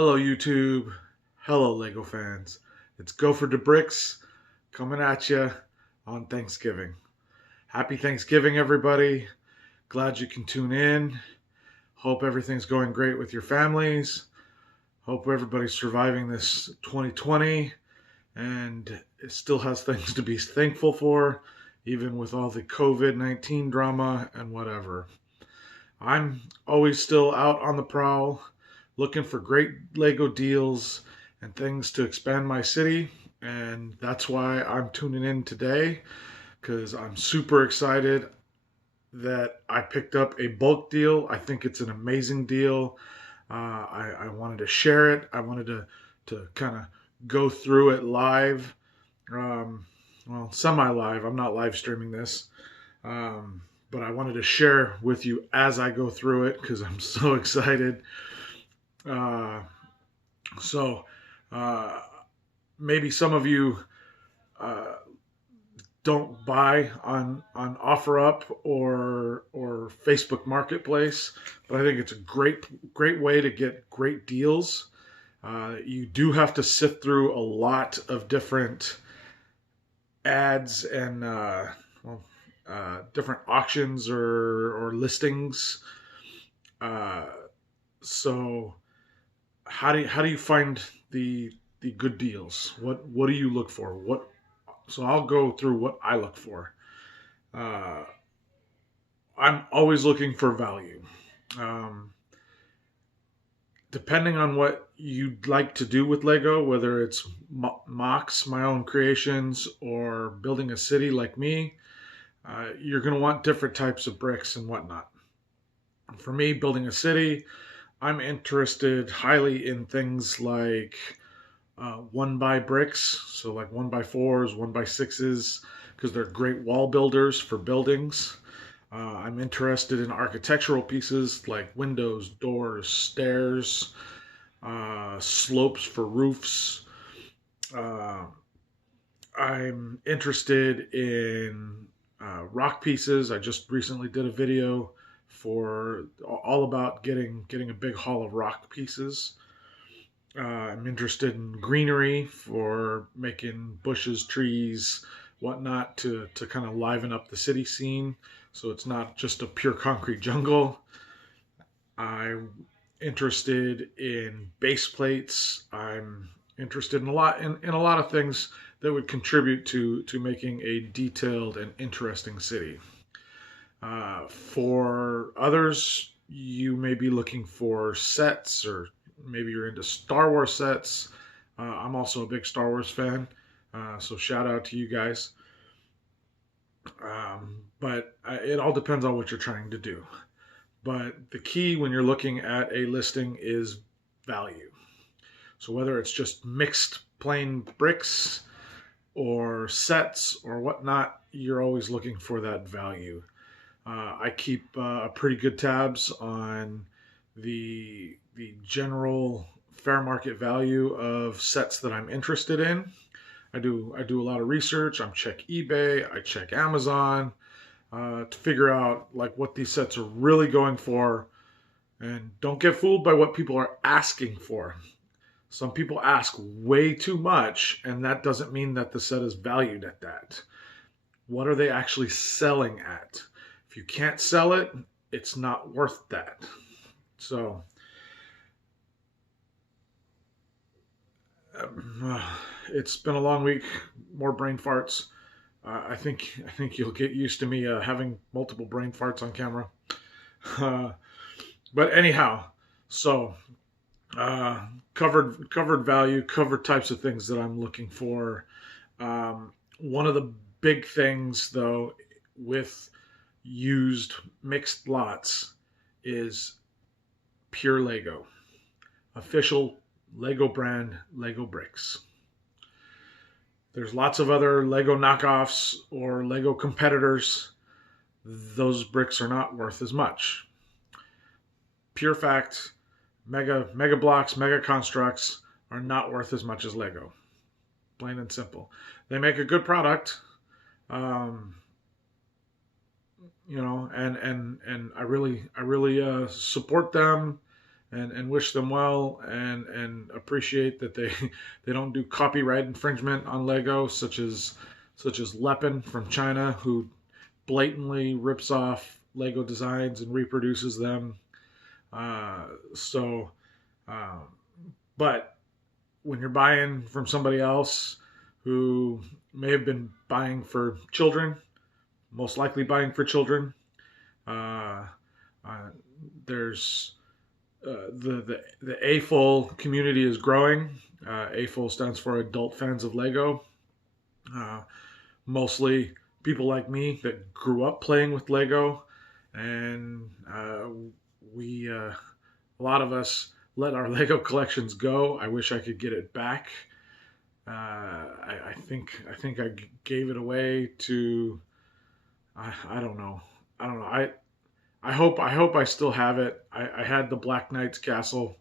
Hello, YouTube. Hello, Lego fans. It's Gopher to Bricks coming at you on Thanksgiving. Happy Thanksgiving, everybody. Glad you can tune in. Hope everything's going great with your families. Hope everybody's surviving this 2020 and it still has things to be thankful for, even with all the COVID-19 drama and whatever. I'm always still out on the prowl, looking for great Lego deals and things to expand my city. And that's why I'm tuning in today because I'm super excited that I picked up a bulk deal. I think it's an amazing deal. I wanted to share it. I wanted to kind of go through it live. Um, well, semi live. I'm not live streaming this. Um, but I wanted to share with you as I go through it because I'm so excited. Uh, so uh, maybe some of you uh, don't buy on OfferUp or Facebook Marketplace, but I think it's a great way to get great deals. You do have to sift through a lot of different ads and different auctions or listings. Uh, so how do you find the good deals? What do you look for? So I'll go through what I look for. Uh, I'm always looking for value. Um, Depending on what you'd like to do with Lego, whether it's mocks, my own creations, or building a city like me, you're going to want different types of bricks and whatnot. For me, building a city, I'm interested highly in things like one by bricks, so like one by fours, one by sixes, because they're great wall builders for buildings. I'm interested in architectural pieces like windows, doors, stairs, slopes for roofs. Uh, I'm interested in rock pieces. I just recently did a video for all about getting a big haul of rock pieces. I'm interested in greenery for making bushes, trees, whatnot to kind of liven up the city scene, so it's not just a pure concrete jungle. I'm interested in base plates. I'm interested in a lot of things that would contribute to making a detailed and interesting city. For others, you may be looking for sets, or maybe you're into Star Wars sets. I'm also a big Star Wars fan, so shout out to you guys. But it all depends on what you're trying to do. But the key when you're looking at a listing is value. So whether it's just mixed plain bricks or sets or whatnot, you're always looking for that value. I keep pretty good tabs on the general fair market value of sets that I'm interested in. I do a lot of research. I check eBay. I check Amazon to figure out like what these sets are really going for. And don't get fooled by what people are asking for. Some people ask way too much, and that doesn't mean that the set is valued at that. What are they actually selling at? If you can't sell it, it's not worth that. So, it's been a long week. More brain farts. I think you'll get used to me having multiple brain farts on camera. Uh, but anyhow, so covered value, covered types of things that I'm looking for. One of the big things though with used mixed lots is pure Lego, official Lego brand Lego bricks. There's lots of other Lego knockoffs or Lego competitors. Those bricks are not worth as much. Pure fact, mega blocks, mega constructs are not worth as much as Lego. Plain and simple. They make a good product, um, and I really support them, and wish them well, and appreciate that they they don't do copyright infringement on Lego, such as Lepin from China, who blatantly rips off Lego designs and reproduces them. Uh, so, um, but when you're buying from somebody else who may have been buying for children, most likely buying for children, uh, uh, there's the AFOL community is growing. AFOL stands for Adult Fans of Lego. Uh, Mostly people like me that grew up playing with Lego, and we a lot of us let our Lego collections go. I wish I could get it back. I think I gave it away to I don't know. I don't know. I hope I still have it. I had the Black Knight's Castle,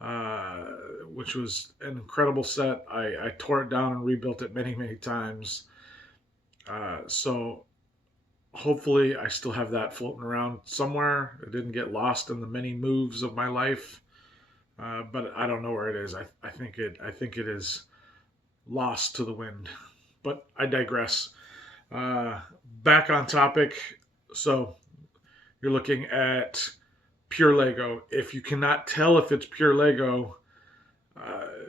uh, which was an incredible set. I tore it down and rebuilt it many times. So hopefully I still have that floating around somewhere. It didn't get lost in the many moves of my life, but I don't know where it is. I think it is lost to the wind. But I digress. Uh, Back on topic. So you're looking at pure Lego. If you cannot tell if it's pure Lego,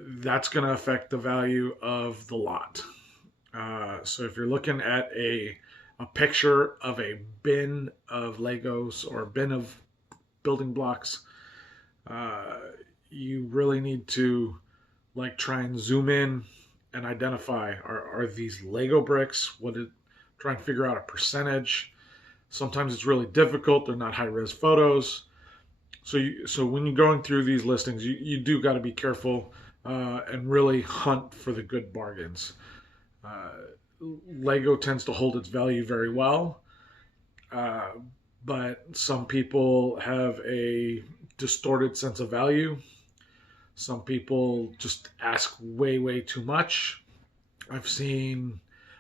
that's going to affect the value of the lot. So if you're looking at a picture of a bin of Legos or a bin of building blocks, uh, you really need to like try and zoom in and identify are these Lego bricks? Try and figure out a percentage. Sometimes it's really difficult. They're not high res photos. So when you're going through these listings, you do got to be careful and really hunt for the good bargains. Uh, Lego tends to hold its value very well, uh, but some people have a distorted sense of value. Some people just ask way too much. I've seen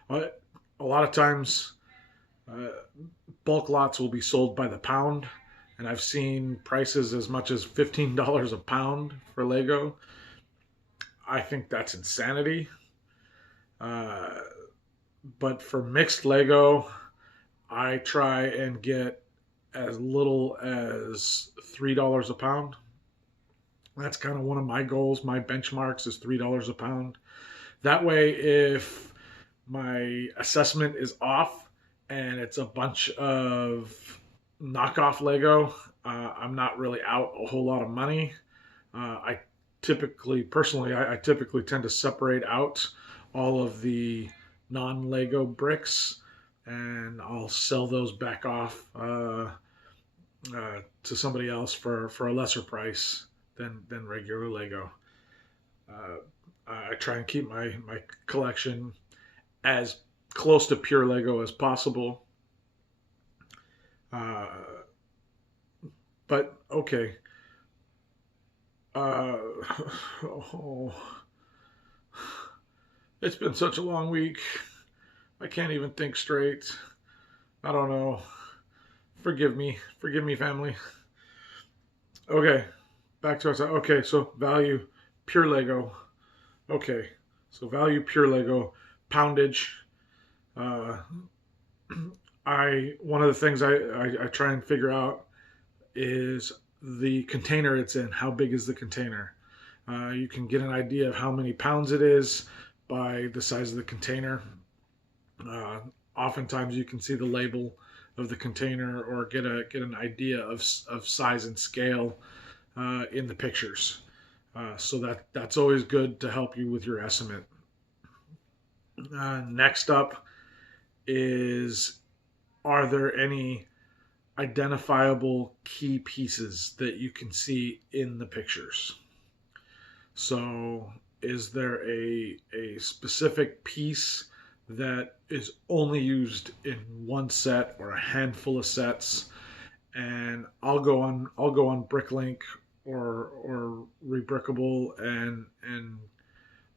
uh, a lot of times uh, bulk lots will be sold by the pound, and I've seen prices as much as $15 a pound for Lego. I think that's insanity. Uh, but for mixed Lego, I try and get as little as $3 a pound. That's kind of one of my goals. My benchmarks is $3 a pound. That way, if my assessment is off and it's a bunch of knockoff Lego, I'm not really out a whole lot of money. I personally, I typically tend to separate out all of the non-Lego bricks, and I'll sell those back off to somebody else for a lesser price than regular Lego. Uh, I try and keep my collection as close to pure Lego as possible. Uh, but okay. Uh, oh, it's been such a long week. I can't even think straight. I don't know. Forgive me. Forgive me, family. Okay. Back to us. Okay, so value, pure Lego. Okay. So value, pure Lego. Poundage. Uh, one of the things I try and figure out is the container it's in. How big is the container? You can get an idea of how many pounds it is by the size of the container. Uh, Oftentimes you can see the label of the container or get an idea of size and scale in the pictures. So that's always good to help you with your estimate. Next up is, are there any identifiable key pieces that you can see in the pictures? So is there a specific piece that is only used in one set or a handful of sets? And I'll go on Bricklink or Rebrickable and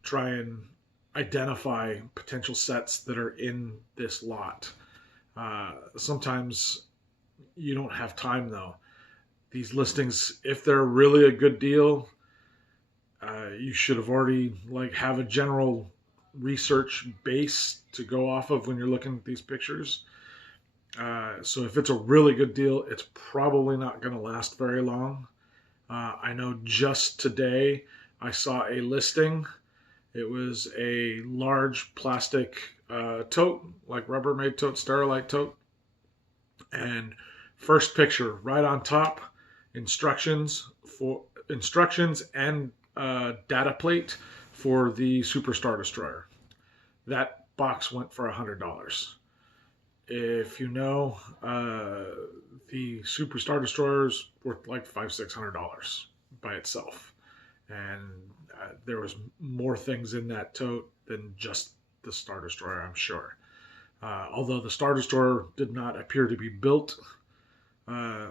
try and identify potential sets that are in this lot. Sometimes you don't have time though. these listings, if they're really a good deal, you should have already like have a general research base to go off of when you're looking at these pictures. So if it's a really good deal, it's probably not going to last very long. I know just today I saw a listing. It was a large plastic tote, like Rubbermaid tote, Sterilite tote. And first picture right on top, instructions and data plate for the Super Star Destroyer. That box went for $100. If you know, the Super Star Destroyer's worth like $500-600 by itself, and there was more things in that tote than just the Star Destroyer, I'm sure. Although the Star Destroyer did not appear to be built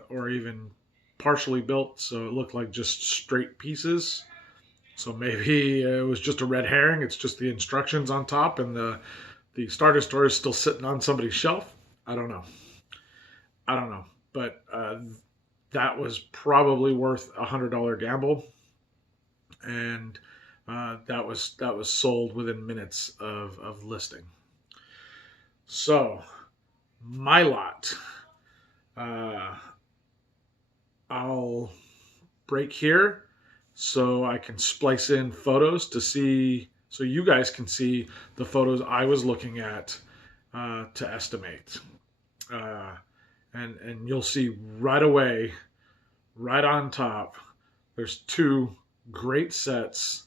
or even partially built, so it looked like just straight pieces. So maybe it was just a red herring. It's just the instructions on top, and the Star Destroyer is still sitting on somebody's shelf. I don't know. I don't know, but that was probably worth $100 gamble, and that was sold within minutes of listing. So my lot, I'll break here so I can splice in photos to see, so you guys can see the photos I was looking at to estimate. And you'll see right away, right on top, there's two great sets,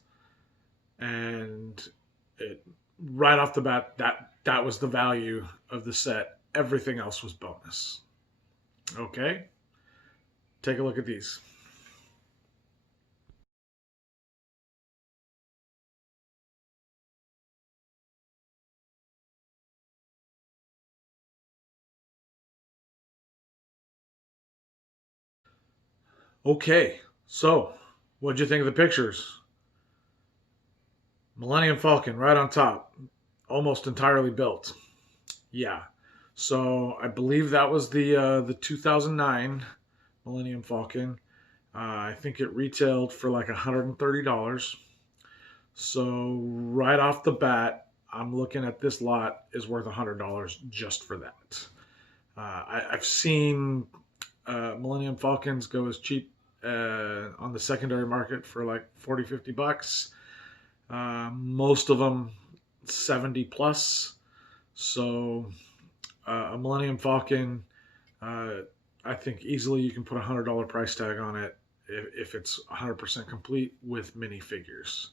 and right off the bat, that was the value of the set. Everything else was bonus. Okay, take a look at these. Okay, so what'd you think of the pictures? Millennium Falcon right on top, almost entirely built. Yeah. So I believe that was the 2009 Millennium Falcon. I think it retailed for like $130. So right off the bat, I'm looking at this lot is worth $100 just for that. I've seen Millennium Falcons go as cheap on the secondary market for like 40-50 bucks. Most of them 70 plus. So a Millennium Falcon, I think easily you can put $100 price tag on it if it's 100% complete with minifigures.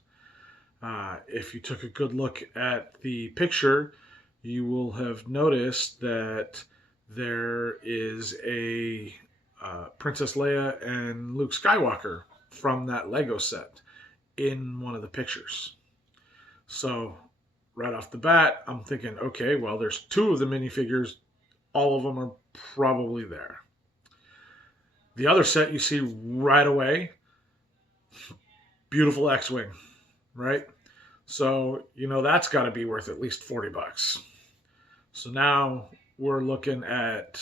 If you took a good look at the picture, you will have noticed that there is a Princess Leia and Luke Skywalker from that Lego set in one of the pictures. So right off the bat, I'm thinking, okay, well, there's two of the minifigures. All of them are probably there. The other set you see right away, beautiful X-Wing, right? So, that's got to be worth at least 40 bucks. So now we're looking at,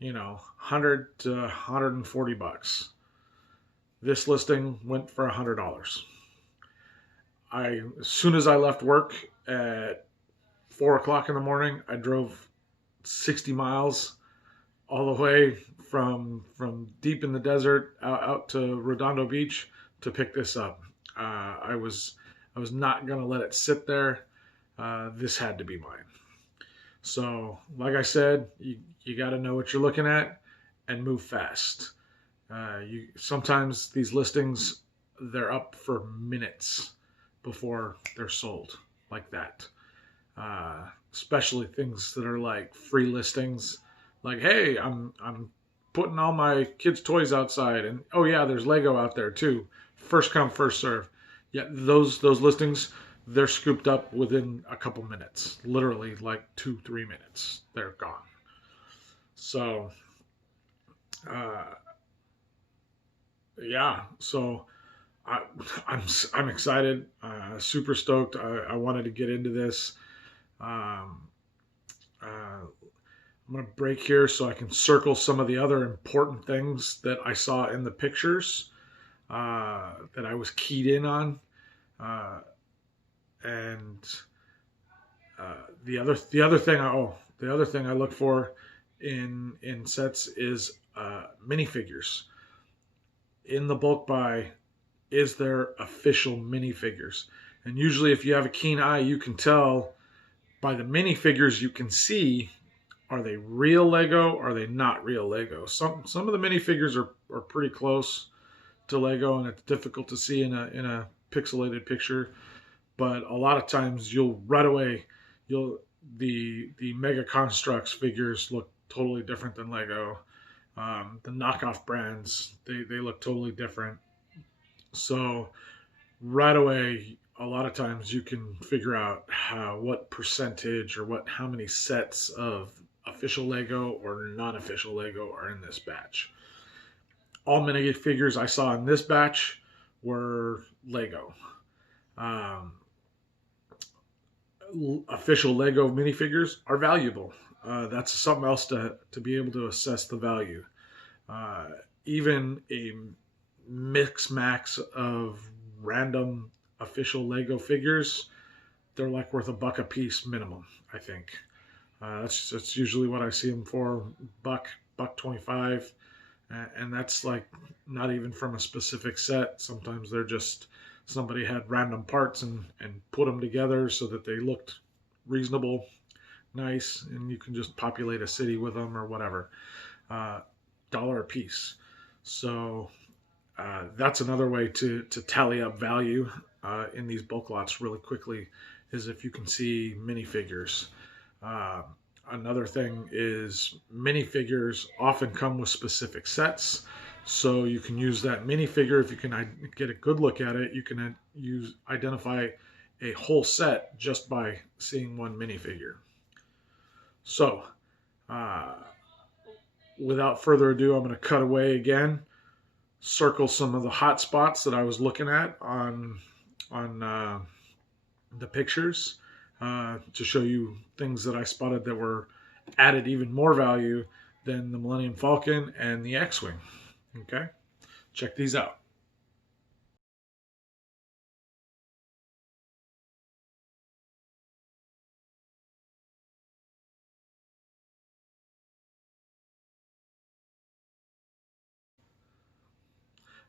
100 to 140 bucks. This listing went for $100. As soon as I left work at 4 o'clock in the morning, I drove 60 miles all the way from deep in the desert out to Redondo Beach to pick this up. I was not going to let it sit there. This had to be mine. So, like I said, you got to know what you're looking at and move fast. Sometimes these listings, they're up for minutes before they're sold like that. Especially things that are like free listings, like, hey, I'm putting all my kids' toys outside, and oh yeah, there's Lego out there too. First come, first serve. Yeah, those listings, they're scooped up within a couple minutes, literally like 2-3 minutes. They're gone. So, yeah. So I'm excited, super stoked. I wanted to get into this. Um, uh, I'm going to break here so I can circle some of the other important things that I saw in the pictures that I was keyed in on. Uh, and the other thing I look for in sets is minifigures. In the bulk buy, is there official minifigures? And usually, if you have a keen eye, you can tell by the minifigures you can see, are they real Lego? Or are they not real Lego? Some of the minifigures are pretty close to Lego, and it's difficult to see in a pixelated picture. But a lot of times, you'll right away you'll the Mega Constructs figures look totally different than Lego. The knockoff brands, they look totally different. So right away, a lot of times you can figure out what percentage or how many sets of official Lego or non-official Lego are in this batch. All minifigures I saw in this batch were Lego. Um, Official Lego minifigures are valuable. That's something else to be able to assess the value. Uh, Even a mix max of random official Lego figures, they're like worth $1 a piece minimum, I think. That's usually what I see them for, buck 25, and that's like not even from a specific set. Sometimes they're just somebody had random parts and put them together so that they looked reasonable, nice, and you can just populate a city with them or whatever. $1 a piece. So that's another way to tally up value in these bulk lots really quickly, is if you can see minifigures. Uh, Another thing is minifigures often come with specific sets, so you can use that minifigure. If you can get a good look at it, you can identify a whole set just by seeing one minifigure. So, uh, without further ado, I'm going to cut away again, circle some of the hot spots that I was looking at on the pictures to show you things that I spotted that were added even more value than the Millennium Falcon and the X-Wing. Okay, check these out.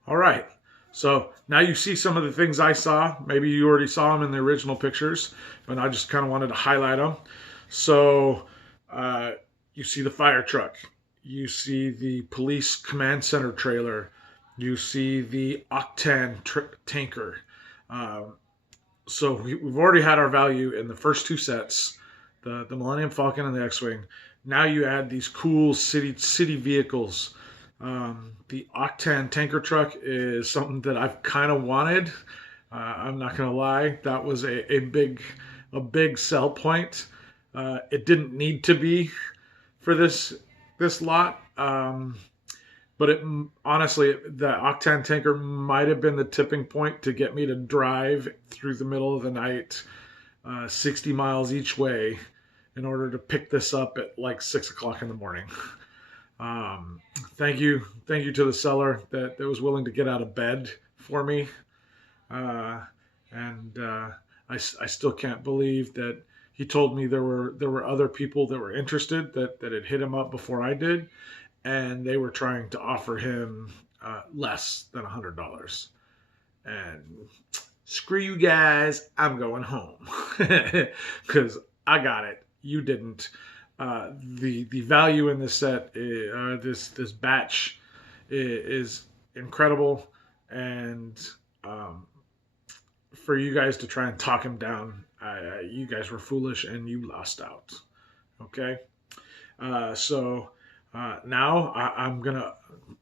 All right. So now you see some of the things I saw. Maybe you already saw them in the original pictures, but I just kind of wanted to highlight them. So uh, you see the fire truck. You see the police command center trailer. You see the Octan tanker. Um, so we've already had our value in the first two sets, the Millennium Falcon and the X-Wing. Now you add these cool city vehicles. The Octan tanker truck is something that I've kind of wanted. I'm not gonna lie, that was a big sell point. It didn't need to be for this lot, but it honestly, the Octan tanker might have been the tipping point to get me to drive through the middle of the night, 60 miles each way, in order to pick this up at like 6 o'clock in the morning. Um, thank you to the seller that was willing to get out of bed for me, uh, and I still can't believe that he told me there were other people that were interested that had hit him up before I did, and they were trying to offer him less than $100. And screw you guys, I'm going home because I got it. You didn't. The value in this set, this batch, is incredible, and um, for you guys to try and talk him down, you guys were foolish and you lost out. Okay, so now I'm gonna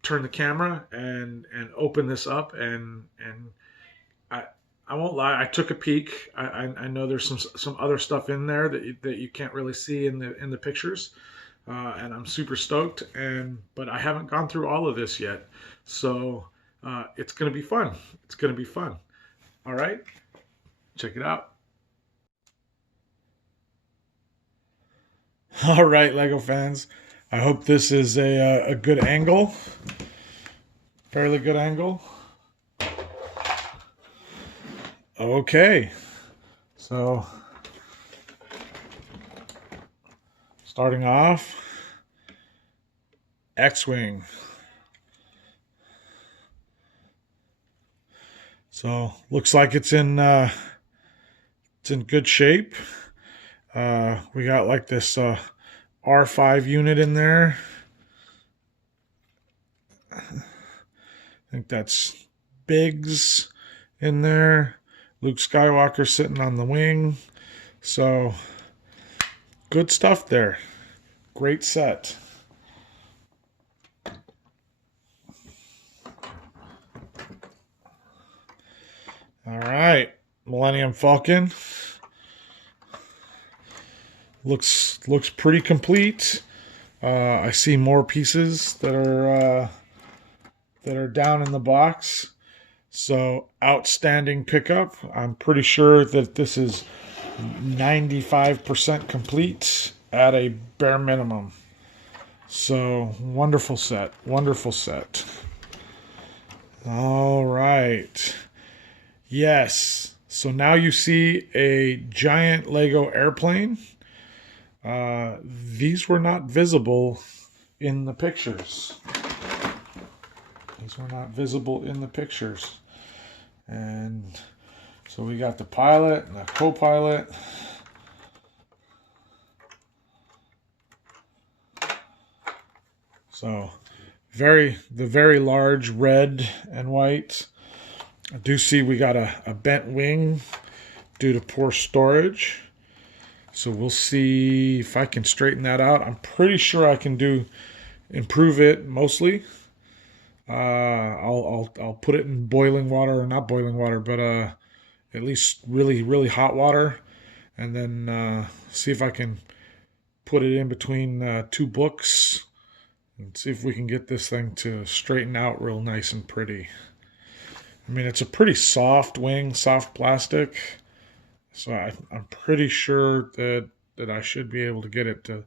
turn the camera and open this up, and I I won't lie. I took a peek. I know there's some other stuff in there that you can't really see in the pictures, and I'm super stoked. But I haven't gone through all of this yet, so it's gonna be fun. It's gonna be fun. All right, check it out. All right, Lego fans. I hope this is a good angle, fairly good angle. Okay, so starting off, X-Wing. So looks like it's in good shape. We got like this R5 unit in there. I think that's Biggs in there. Luke Skywalker sitting on the wing. So good stuff there. Great set. All right, Millennium Falcon. Looks pretty complete. I see more pieces that are down in the box. So outstanding pickup. I'm pretty sure that this is 95% complete at a bare minimum. So wonderful set. Wonderful set. All right. Yes. So now you see a giant Lego airplane. These were not visible in the pictures. These were not visible in the pictures. And so we got the pilot and the co-pilot. So the very large red and white. I do see we got a bent wing due to poor storage. So we'll see if I can straighten that out. I'm pretty sure I can improve it mostly. I'll put it in boiling water, or not boiling water, but at least really hot water, and then see if I can put it in between two books and see if we can get this thing to straighten out real nice and pretty. I mean, it's a pretty soft wing, soft plastic, so I'm pretty sure that I should be able to get it to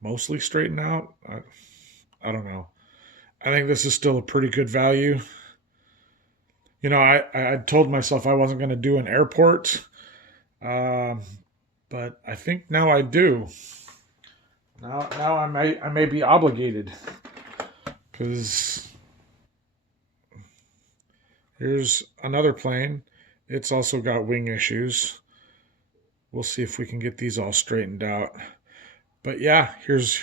mostly straighten out. I don't know. I think this is still a pretty good value. You know, I told myself I wasn't going to do an airport, but I think now I do. Now I may be obligated, because here's another plane. It's also got wing issues. We'll see if we can get these all straightened out. But yeah, here's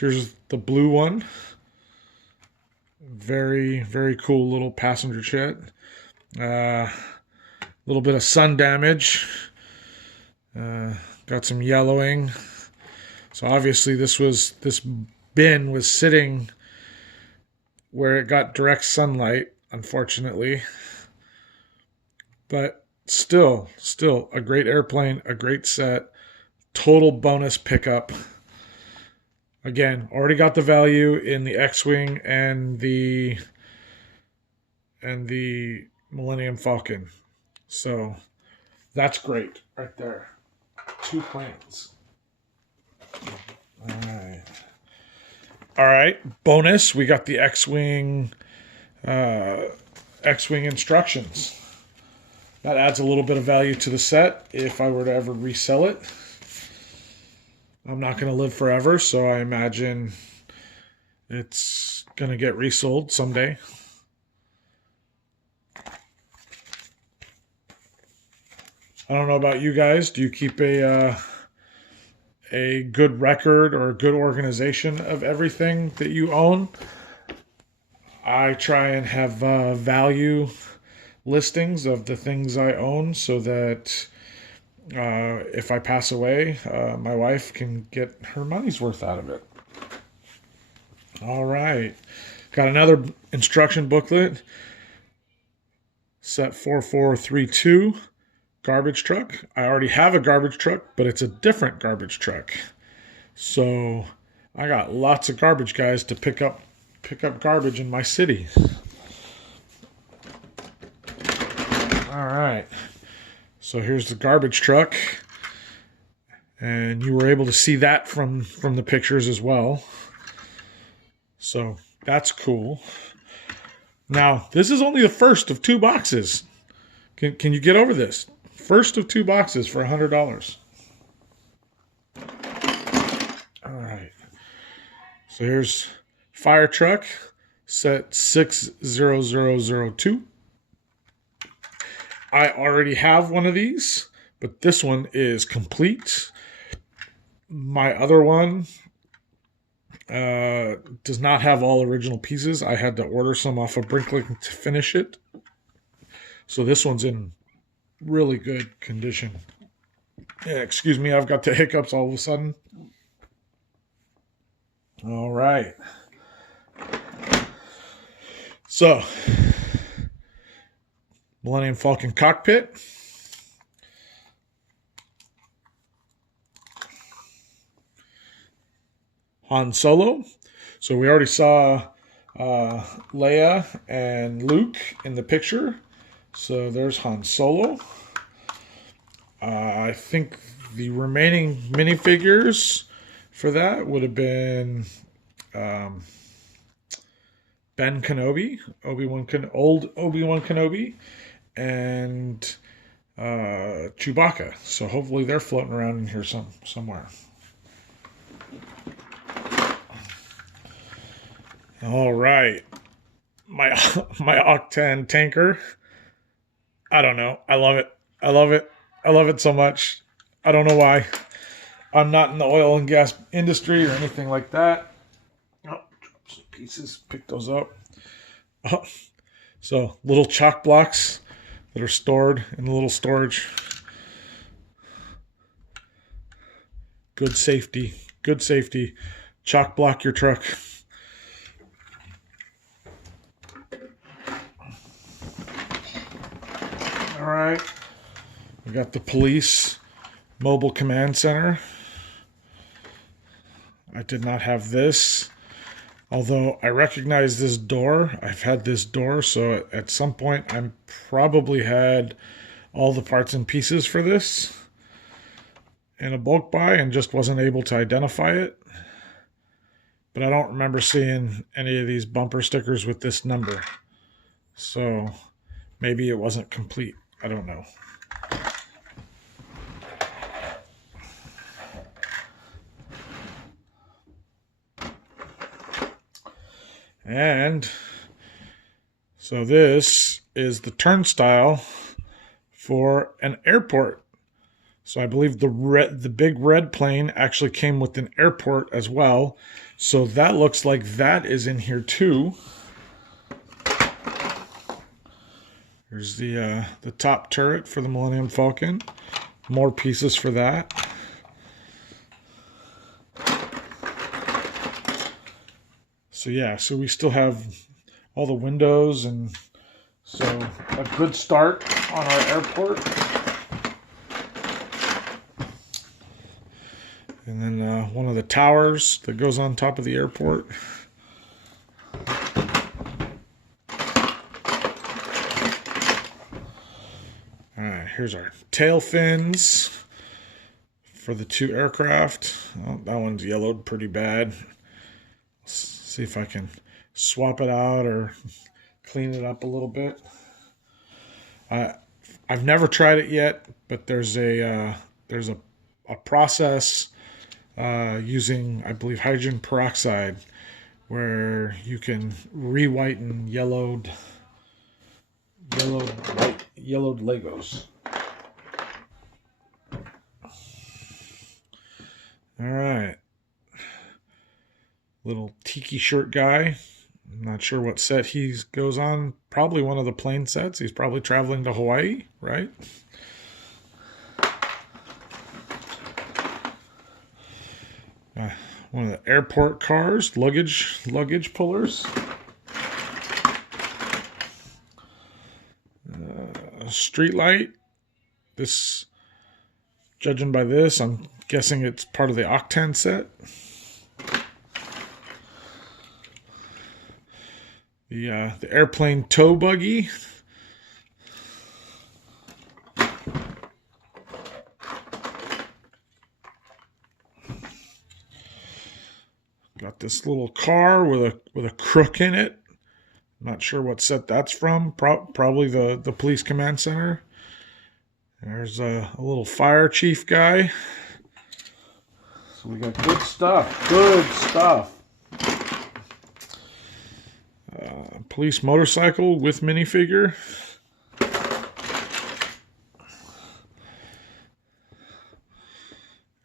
the blue one. Very cool little passenger jet. A little bit of sun damage. Got some yellowing. So obviously this bin was sitting where it got direct sunlight, unfortunately. But still a great airplane, a great set, total bonus pickup. Again, already got the value in the X-Wing and the Millennium Falcon. So that's great right there. 2 planes. All right. Bonus, we got the X-Wing instructions. That adds a little bit of value to the set if I were to ever resell it. I'm not going to live forever, so I imagine it's going to get resold someday. I don't know about you guys. Do you keep a good record or a good organization of everything that you own? I try and have value listings of the things I own so that if I pass away, my wife can get her money's worth out of it. All right. Got another instruction booklet. Set 4432. Garbage truck. I already have a garbage truck, but it's a different garbage truck. So I got lots of garbage guys to pick up garbage in my city. All right. So here's the garbage truck. And you were able to see that from the pictures as well. So that's cool. Now, this is only the first of 2 boxes. Can you get over this? First of 2 boxes for $100. All right. So here's fire truck set 60002. I already have one of these, but this one is complete. My other one does not have all original pieces. I had to order some off of Brinkley to finish it. So this one's in really good condition. Yeah, excuse me, I've got the hiccups all of a sudden. All right. So, Millennium Falcon cockpit. Han Solo. So we already saw Leia and Luke in the picture. So there's Han Solo. I think the remaining minifigures for that would have been Ben Kenobi, old Obi-Wan Kenobi, and Chewbacca. So hopefully they're floating around in here somewhere. All right, my Octane tanker. I don't know. I love it. I love it. I love it so much. I don't know why. I'm not in the oil and gas industry or anything like that. Oh, drop some pieces. Pick those up. Oh, so little chalk blocks that are stored in the little storage. Good safety. Good safety. Chalk block your truck. All right. We got the police mobile command center. I did not have this, although I recognize this door. I've had this door, so at some point I probably had all the parts and pieces for this in a bulk buy and just wasn't able to identify it. But I don't remember seeing any of these bumper stickers with this number. So maybe it wasn't complete. I don't know. And so this is the turnstile for an airport. So I believe the big red plane actually came with an airport as well. So that looks like that is in here too. Here's the top turret for the Millennium Falcon. More pieces for that. So yeah, so we still have all the windows, and so a good start on our airport. And then one of the towers that goes on top of the airport. All right, here's our tail fins for the 2 aircraft. Oh, that one's yellowed pretty bad. Let's see if I can swap it out or clean it up a little bit. I've never tried it yet, but there's a process using, I believe, hydrogen peroxide, where you can re-whiten yellowed Legos. All right. Little tiki shirt guy. I'm not sure what set he goes on. Probably one of the plane sets. He's probably traveling to Hawaii, right? One of the airport cars, luggage pullers. Street light. This, judging by this, I'm guessing it's part of the Octane set. The airplane tow buggy. this little car with a crook in it. Not sure what set that's from. Probably the police command center. There's a little fire chief guy. So we got good stuff. Good stuff. Police motorcycle with minifigure.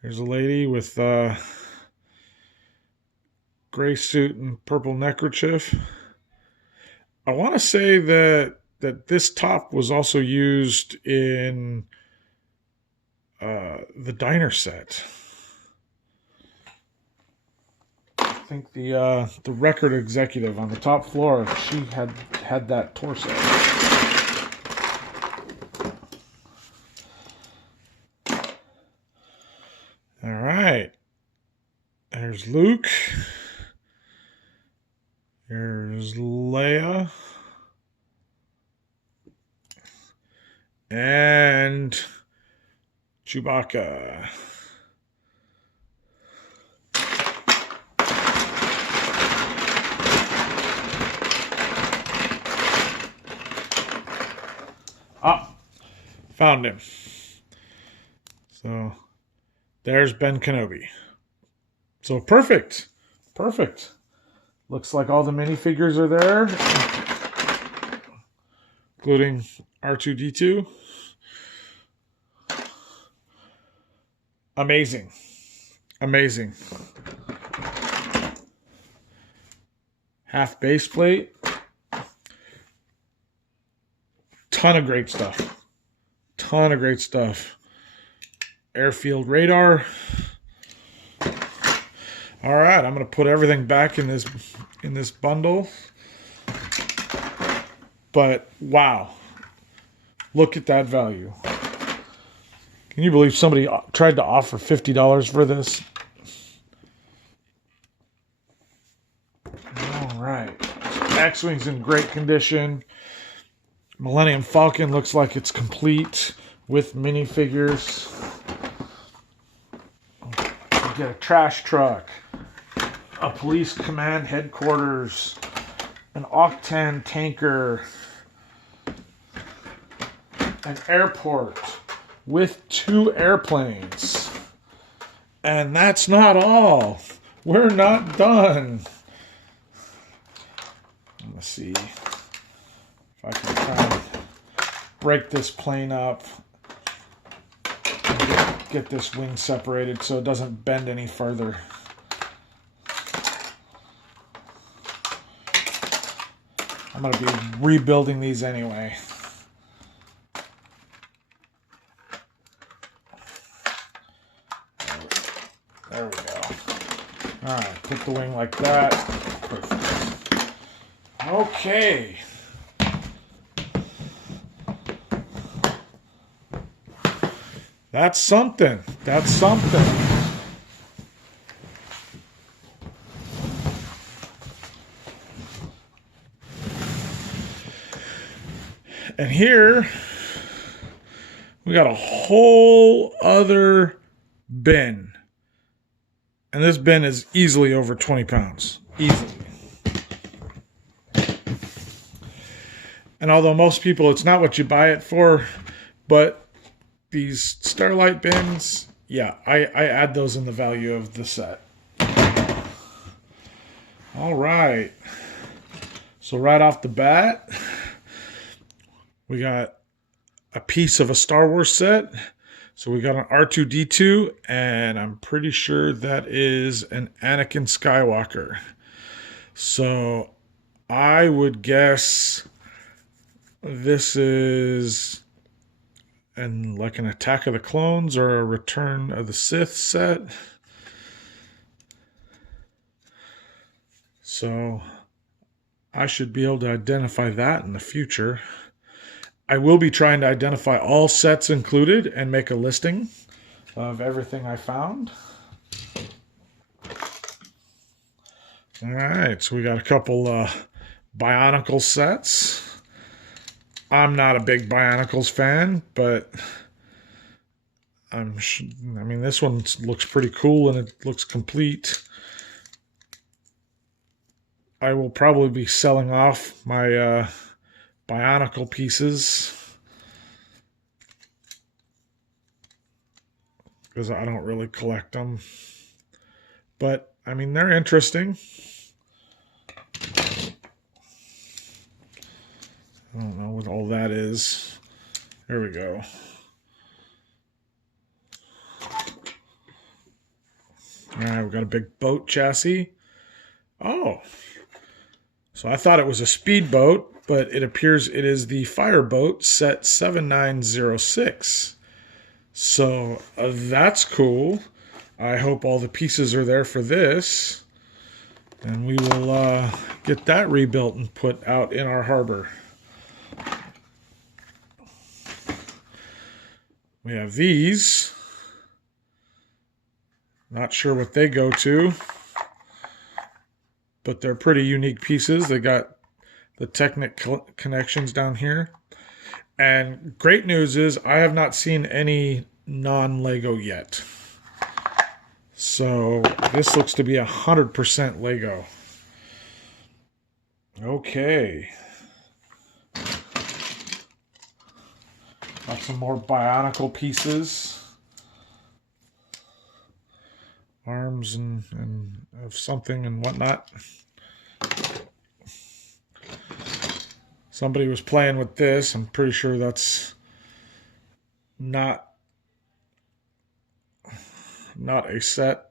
There's a lady with gray suit and purple neckerchief. I want to say that this top was also used in the diner set. I think the record executive on the top floor, she had that torso. All right. There's Luke. There's Leia. And Chewbacca. Ah, found him. So there's Ben Kenobi. So perfect. Perfect. Looks like all the minifigures are there, including R2-D2. Amazing. Amazing. Half base plate. Ton of great stuff. Ton of great stuff. Airfield radar. All right, I'm going to put everything back in this bundle. But wow. Look at that value. Can you believe somebody tried to offer $50 for this? All right. X-Wing's in great condition. Millennium Falcon looks like it's complete with minifigures. You get a trash truck, a police command headquarters, an Octan tanker, an airport with 2 airplanes. And that's not all. We're not done. Let's see if I can try and break this plane up and get this wing separated so it doesn't bend any further. I'm going to be rebuilding these anyway. There we go. All right, put the wing like that. Perfect. Okay. That's something. That's something. And here we got a whole other bin. And this bin is easily over 20 pounds. Easily. And although most people, it's not what you buy it for, but these Starlight bins, yeah, I add those in the value of the set. All right. So right off the bat, we got a piece of a Star Wars set. So we got an R2-D2, and I'm pretty sure that is an Anakin Skywalker. So I would guess this is like an Attack of the Clones or a Return of the Sith set. So I should be able to identify that in the future. I will be trying to identify all sets included and make a listing of everything I found. All right, so we got a couple Bionicle sets. I'm not a big Bionicles fan, but I mean, this one looks pretty cool and it looks complete. I will probably be selling off my Bionicle pieces because I don't really collect them. But, I mean, they're interesting. I don't know what all that is. There we go. All right, we've got a big boat chassis. Oh, so I thought it was a speedboat, but it appears it is the Fireboat set 7906. So that's cool. I hope all the pieces are there for this. And we will get that rebuilt and put out in our harbor. We have these. Not sure what they go to, but they're pretty unique pieces. They got the Technic connections down here. And great news is I have not seen any non-Lego yet. So this looks to be 100% Lego. Okay. Got some more Bionicle pieces. Arms and of something and whatnot. Somebody was playing with this. I'm pretty sure that's not a set.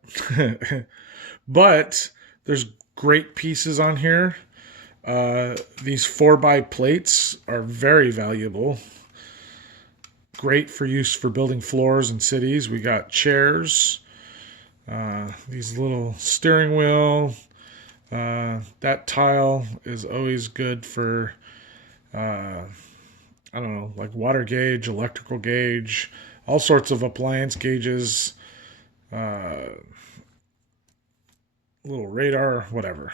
But there's great pieces on here. These 4x plates are very valuable. Great for use for building floors in cities. We got chairs. These little steering wheel. That tile is always good for, I don't know, like water gauge, electrical gauge, all sorts of appliance gauges, little radar, whatever.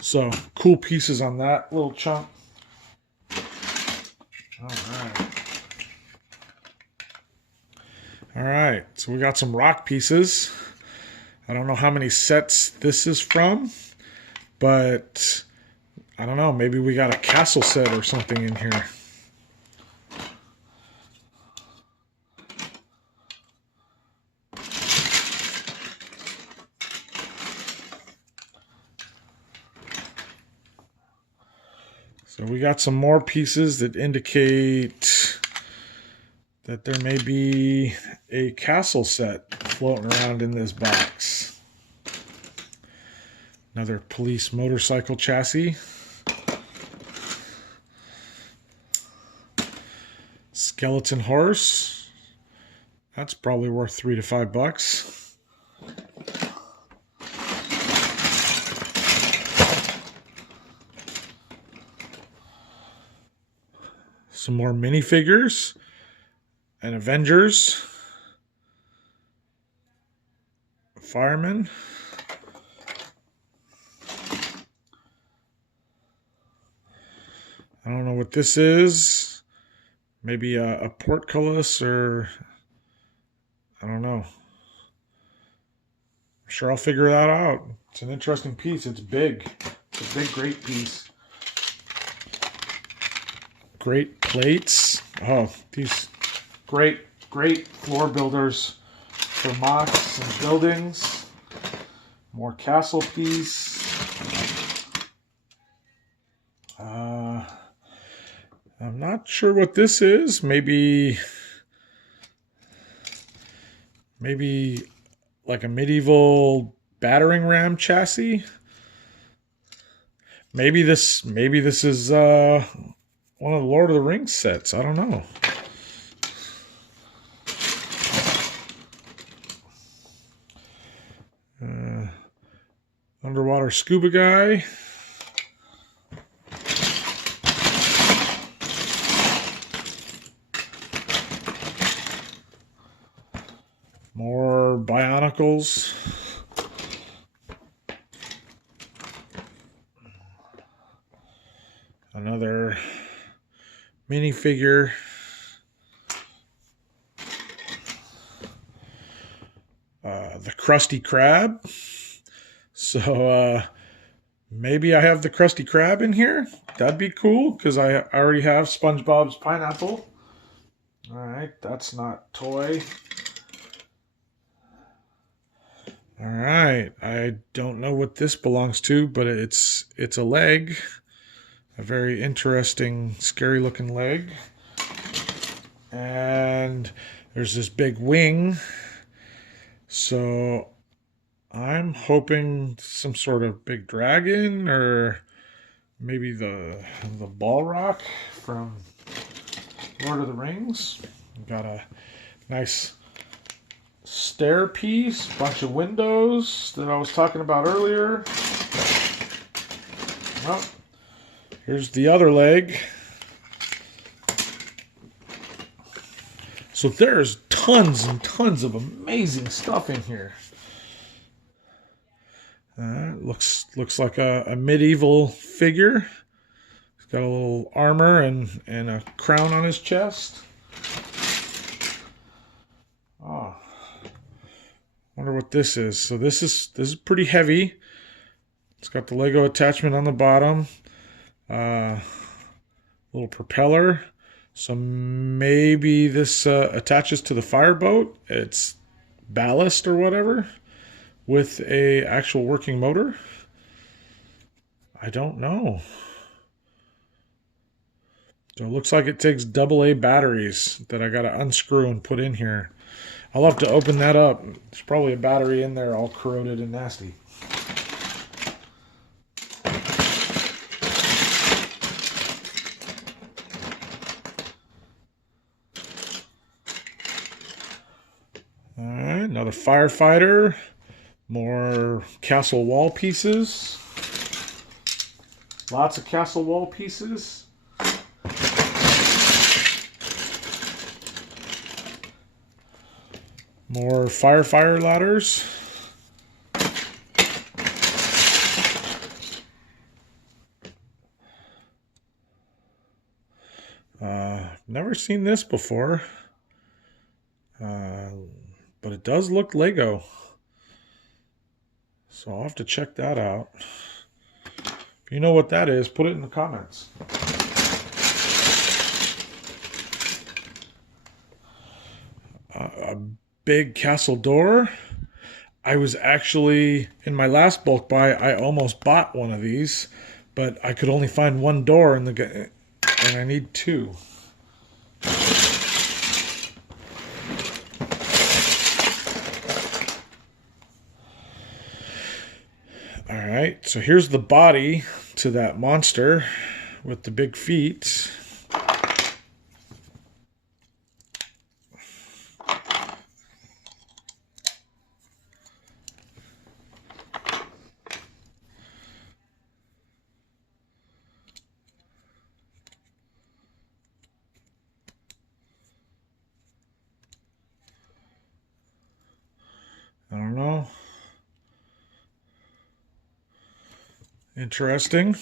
So, cool pieces on that little chunk. All right. All right, so we got some rock pieces. I don't know how many sets this is from, but I don't know, maybe we got a castle set or something in here. So we got some more pieces that indicate that there may be a castle set floating around in this box. Another police motorcycle chassis. Skeleton horse. That's probably worth $3 to $5. Some more minifigures. And Avengers. Firemen. I don't know what this is. Maybe a portcullis or I don't know. I'm sure I'll figure that out. It's an interesting piece. It's big. It's a big, great piece. Great plates. Oh, these great floor builders for mosques and buildings. More castle piece. I'm not sure what this is. Maybe like a medieval battering ram chassis. Maybe this is one of the Lord of the Rings sets. I don't know. Underwater scuba guy. More Bionicles. Another minifigure. The Krusty Krab. So Maybe I have the Krusty Krab in here. That'd be cool because I already have SpongeBob's pineapple. All right, that's not toy. All right, I don't know what this belongs to, but it's a leg. A very interesting, scary looking leg. And there's this big wing. So I'm hoping some sort of big dragon, or maybe the Balrog from Lord of the Rings. Got a nice stair piece, bunch of windows that I was talking about earlier. Well, here's the other leg. So there's tons and tons of amazing stuff in here. Looks like a medieval figure. He's got a little armor and a crown on his chest. Oh, wonder what this is. So this is pretty heavy. It's got the Lego attachment on the bottom. Little propeller. So maybe this attaches to the fireboat. It's ballast or whatever with a actual working motor. I don't know. So it looks like it takes AA batteries that I got to unscrew and put in here. I'll have to open that up. There's probably a battery in there all corroded and nasty. All right, another firefighter. More castle wall pieces. Lots of castle wall pieces. More firefighter ladders. Never seen this before. But it does look Lego. So I'll have to check that out. If you know what that is, put it in the comments. A big castle door. I was actually, in my last bulk buy, I almost bought one of these, but I could only find one door and I need two. Alright, so here's the body to that monster with the big feet. I don't know. Interesting.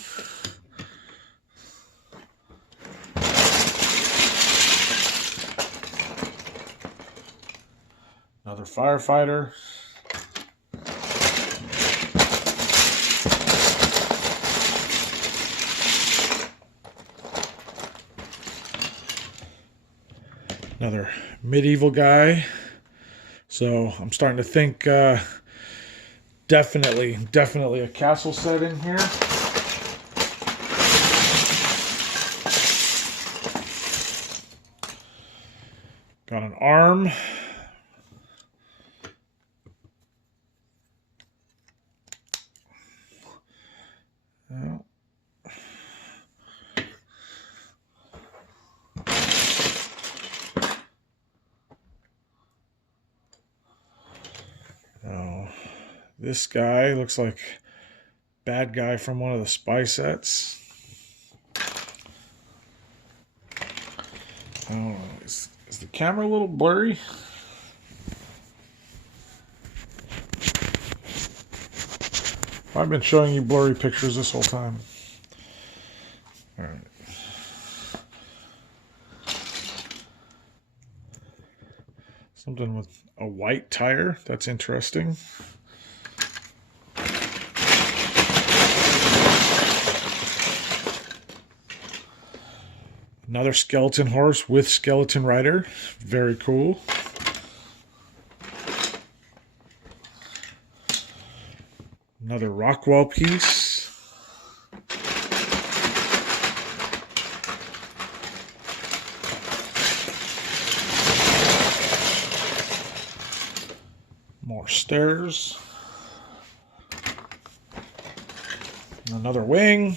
Another firefighter. Another medieval guy. So I'm starting to think definitely a castle set in here. Got an arm. This guy looks like bad guy from one of the spy sets. Oh, is the camera a little blurry? I've been showing you blurry pictures this whole time. All right. Something with a white tire. That's interesting. Another skeleton horse with skeleton rider. Very cool. Another Rockwell piece. More stairs. Another wing.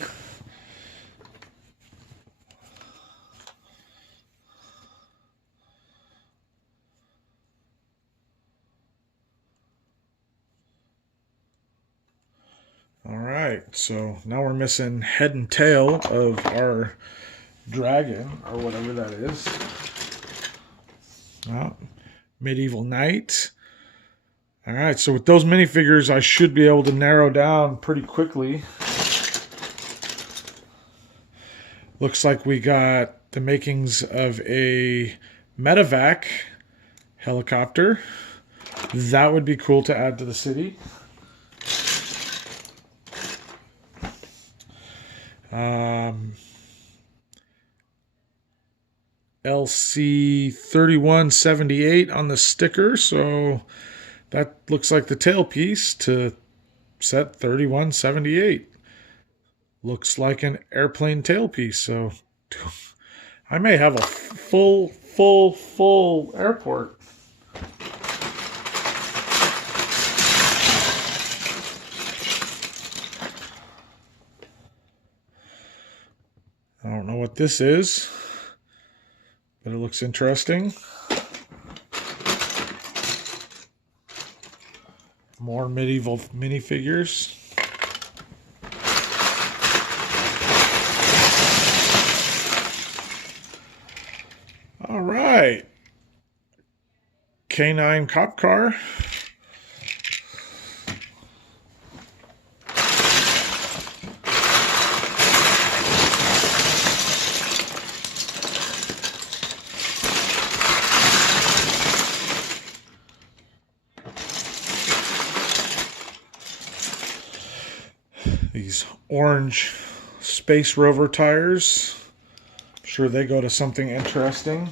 All right, so now we're missing head and tail of our dragon, or whatever that is. Oh, medieval knight. All right, so with those minifigures, I should be able to narrow down pretty quickly. Looks like we got the makings of a medevac helicopter. That would be cool to add to the city. LC 3178 on the sticker, so that looks like the tailpiece to set 3178. Looks like an airplane tailpiece, so I may have a full airport. I don't know what this is, but it looks interesting. More medieval minifigures. All right. K9 cop car. These orange Space Rover tires. I'm sure they go to something interesting.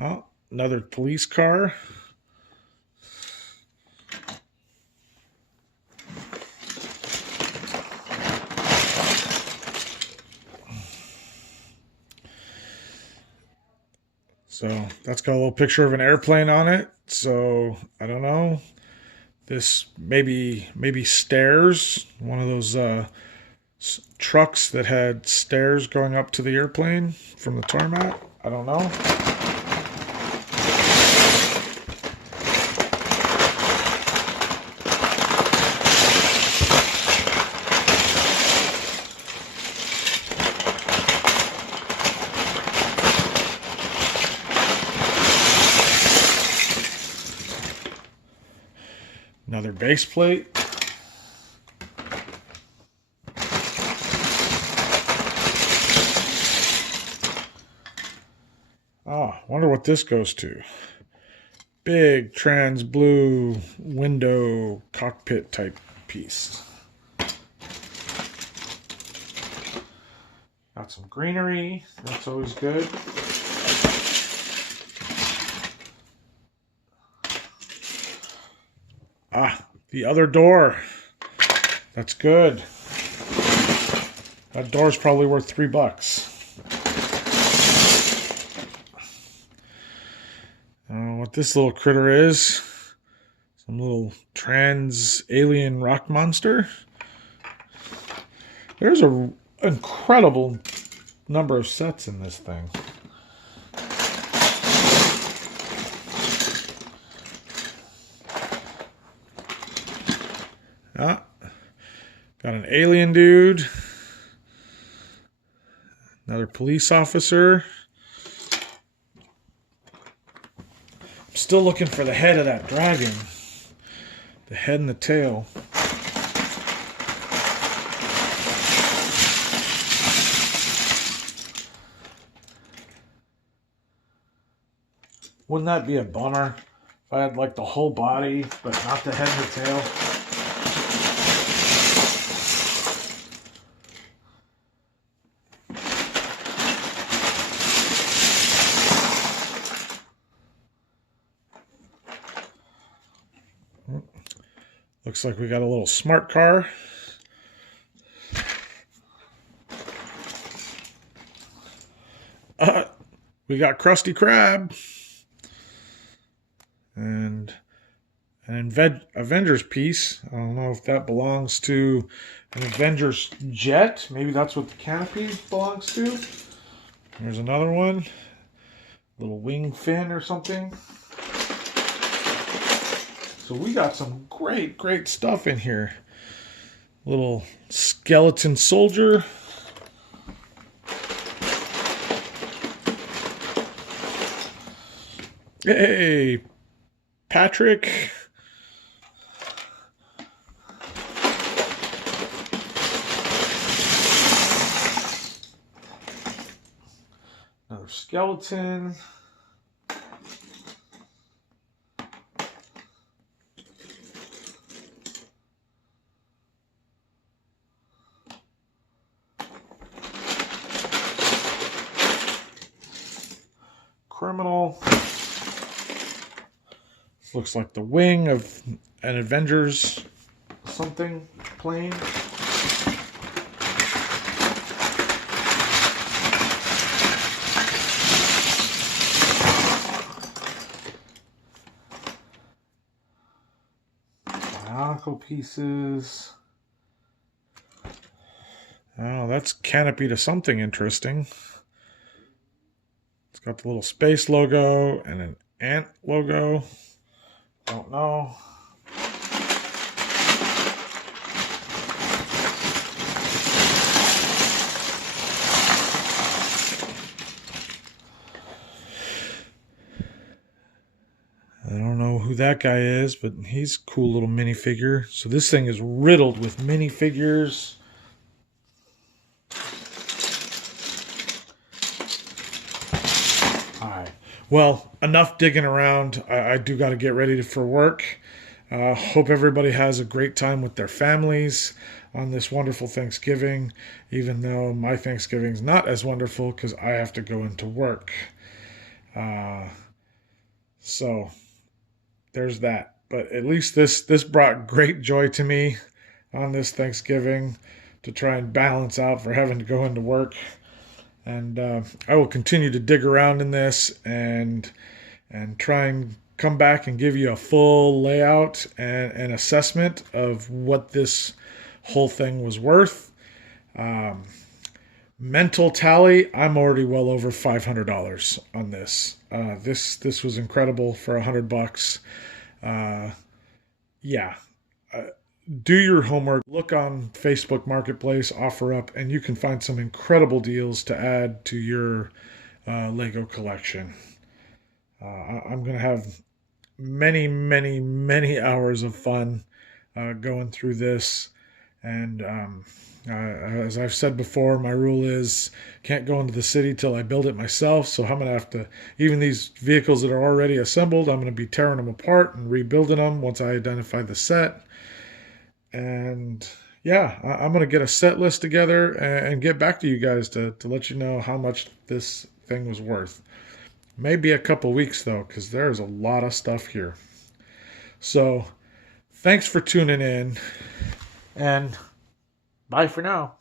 Oh, another police car. So that's got a little picture of an airplane on it. So I don't know. This maybe stairs. One of those trucks that had stairs going up to the airplane from the tarmac. I don't know. Another base plate. Oh, wonder what this goes to. Big trans blue window cockpit type piece. Got some greenery. That's always good. Ah, the other door. That's good. That door's probably worth $3. I don't know what this little critter is. Some little trans alien rock monster. There's an incredible number of sets in this thing. Ah, got an alien dude. Another police officer. I'm still looking for the head of that dragon. The head and the tail. Wouldn't that be a bummer if I had like the whole body, but not the head and the tail? Looks like we got a little smart car. We got Krusty Krab. And an Avengers piece. I don't know if that belongs to an Avengers jet. Maybe that's what the canopy belongs to. Here's another one. Little wing fin or something. So we got some great stuff in here. Little skeleton soldier. Hey, Patrick. Another skeleton. Criminal. This looks like the wing of an Avengers something plane. Bionicle pieces. Oh, that's canopy to something interesting. It's got the little space logo and an ant logo. Don't know. I don't know who that guy is, but he's a cool little minifigure. So this thing is riddled with minifigures. Alright. Well, enough digging around. I do got to get ready for work. Hope everybody has a great time with their families on this wonderful Thanksgiving, even though my Thanksgiving's not as wonderful because I have to go into work. So there's that. But at least this brought great joy to me on this Thanksgiving to try and balance out for having to go into work. And I will continue to dig around in this and try and come back and give you a full layout and an assessment of what this whole thing was worth. Mental tally, I'm already well over $500 on this. This was incredible for $100. Yeah. Do your homework. Look on Facebook Marketplace, OfferUp, and you can find some incredible deals to add to your Lego collection. I'm going to have many hours of fun going through this. And as I've said before, my rule is can't go into the city till I build it myself. So I'm going to have to, even these vehicles that are already assembled, I'm going to be tearing them apart and rebuilding them once I identify the set. And yeah, I'm going to get a set list together and get back to you guys to let you know how much this thing was worth. Maybe a couple weeks though, because there's a lot of stuff here. So thanks for tuning in, and bye for now.